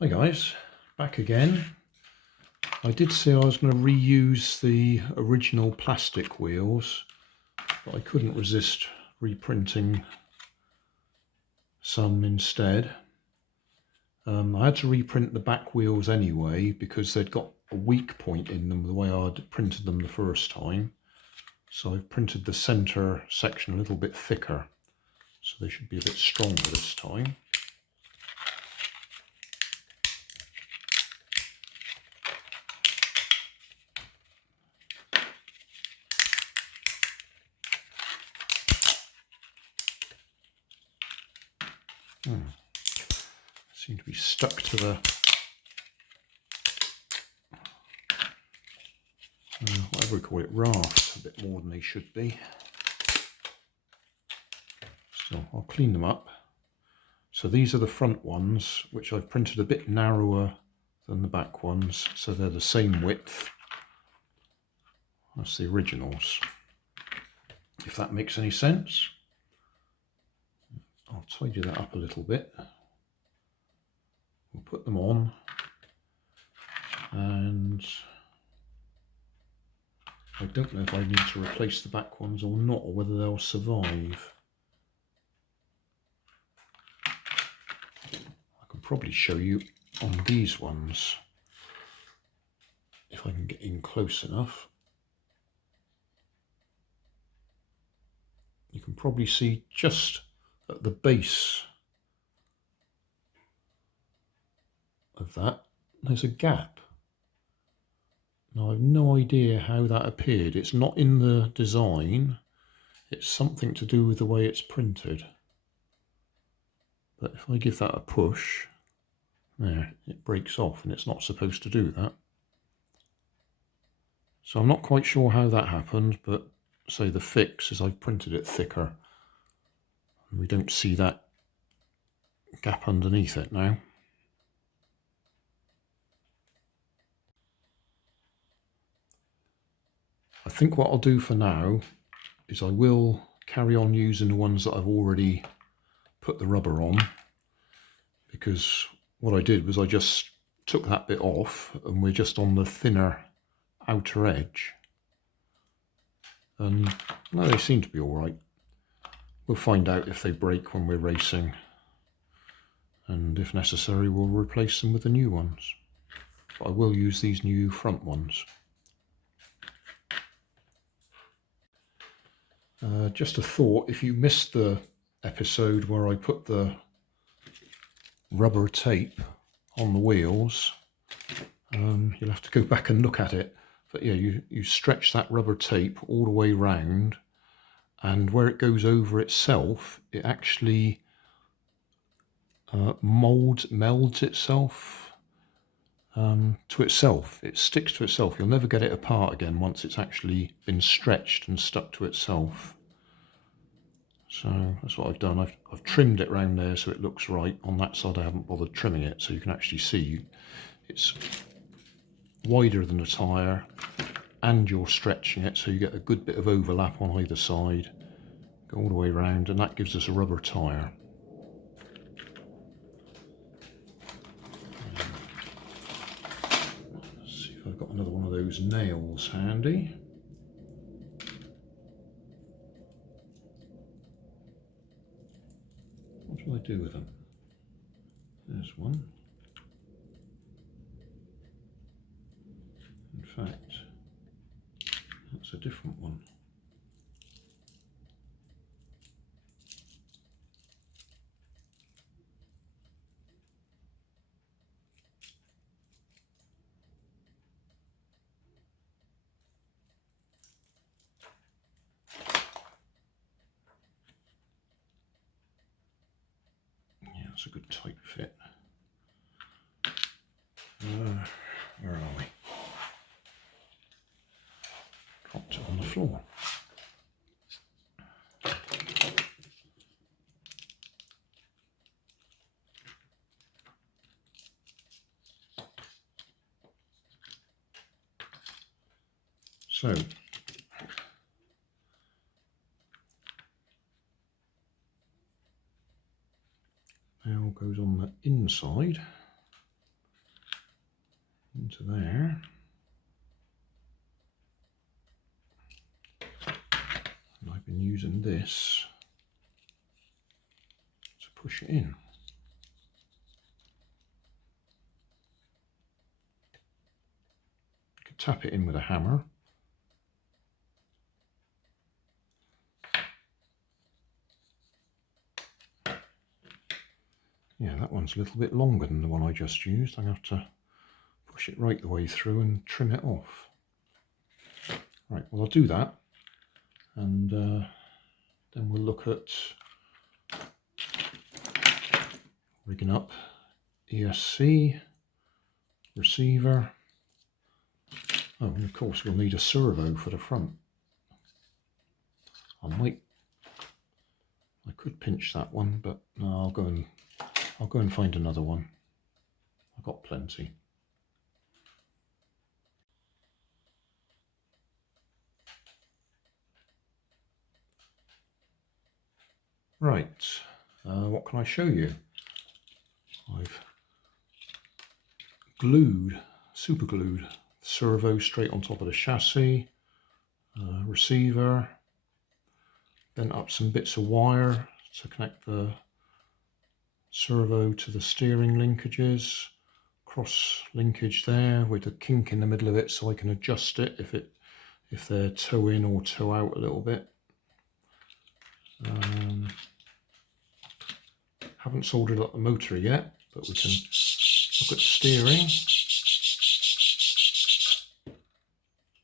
Hi guys, back again. I did say I was going to reuse the original plastic wheels, but I couldn't resist reprinting some instead. I had to reprint the back wheels anyway because they'd got a weak point in them the way I'd printed them the first time. So I've printed the centre section a little bit thicker, so they should be a bit stronger this time. Seem to be stuck to the whatever we call it, rafts, a bit more than they should be. So I'll clean them up. So these are the front ones, which I've printed a bit narrower than the back ones, so they're the same width. That's the originals, if that makes any sense. I'll tidy that up a little bit. We'll put them on, and I don't know if I need to replace the back ones or not, or whether they'll survive. I could probably show you on these ones, if I can get in close enough. You can probably see just at the base of that, there's a gap. Now I've no idea how that appeared. It's not in the design. It's something to do with the way it's printed. But if I give that a push, there, it breaks off, and it's not supposed to do that. So I'm not quite sure how that happened, but say the fix is I've printed it thicker, and we don't see that gap underneath it now. I think what I'll do for now is I will carry on using the ones that I've already put the rubber on, because what I did was I just took that bit off and we're just on the thinner outer edge, and no, they seem to be all right. We'll find out if they break when we're racing, and if necessary we'll replace them with the new ones. But I will use these new front ones. Just a thought, if you missed the episode where I put the rubber tape on the wheels, you'll have to go back and look at it. But yeah, you stretch that rubber tape all the way round, and where it goes over itself, it actually melds itself to itself. It sticks to itself. You'll never get it apart again once it's actually been stretched and stuck to itself. So that's what I've done. I've trimmed it around there so it looks right. On that side I haven't bothered trimming it, so you can actually see it's wider than a tyre, and you're stretching it so you get a good bit of overlap on either side. Go all the way around, and that gives us a rubber tyre. Let's see if I've got another one of those nails handy. What shall I do with them? There's one. In fact, that's a different one. That's a good tight fit. Where are we? Dropped it on the floor. So nail goes on the inside. into there. And I've been using this to push it in. You could tap it in with a hammer. Yeah, that one's a little bit longer than the one I just used. I'm going to have to push it right the way through and trim it off. Right, well I'll do that, and then we'll look at rigging up ESC, receiver. Oh, and of course we'll need a servo for the front. I could pinch that one, but no, I'll go and find another one. I've got plenty. Right, what can I show you? I've super glued servo straight on top of the chassis, receiver, bent up some bits of wire to connect the servo to the steering linkages, cross linkage there with a kink in the middle of it so I can adjust it if they're toe in or toe out a little bit. Haven't soldered up the motor yet, but we can look at steering.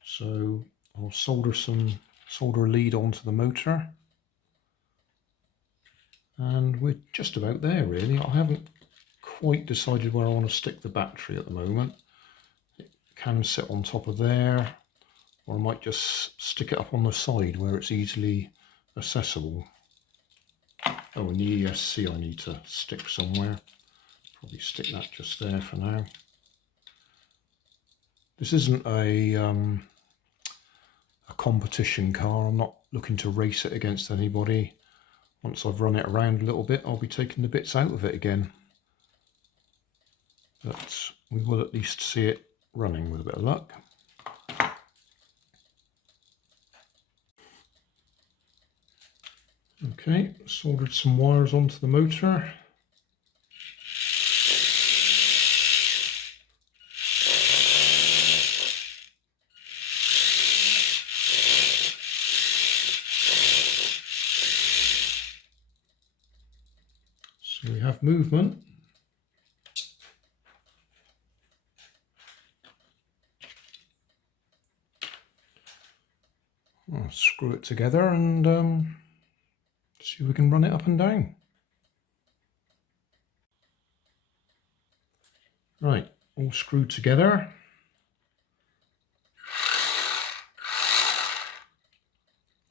So I'll solder a lead onto the motor, and we're just about there really. I haven't quite decided where I want to stick the battery at the moment. It can sit on top of there, or I might just stick it up on the side where it's easily accessible. Oh, and the ESC I need to stick somewhere. Probably stick that just there for now. This isn't a competition car. I'm not looking to race it against anybody. Once I've run it around a little bit, I'll be taking the bits out of it again. But we will at least see it running with a bit of luck. Okay, soldered some wires onto the motor. So we have movement. I'll screw it together and see if we can run it up and down. Right, all screwed together.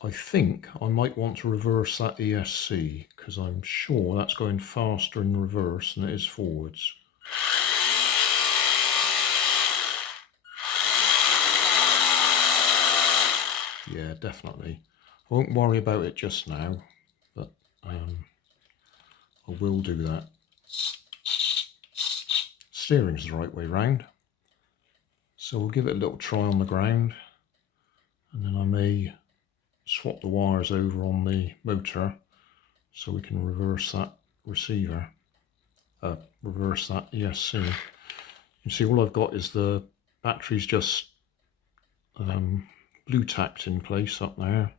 I think I might want to reverse that ESC because I'm sure that's going faster in reverse than it is forwards. Yeah, definitely. I won't worry about it just now, but I will do that. Steering's the right way round, so we'll give it a little try on the ground, and then I may swap the wires over on the motor so we can reverse that receiver, reverse that ESC. You see, all I've got is the battery's just blue tacked in place up there.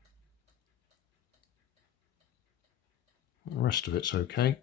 The rest of it's okay.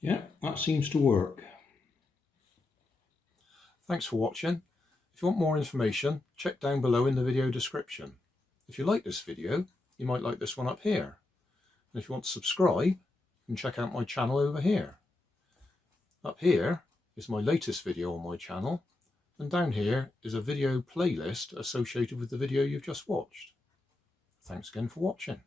Yeah, that seems to work. Thanks for watching. If you want more information, check down below in the video description. If you like this video, you might like this one up here. And if you want to subscribe, you can check out my channel over here. Up here is my latest video on my channel, and down here is a video playlist associated with the video you've just watched. Thanks again for watching.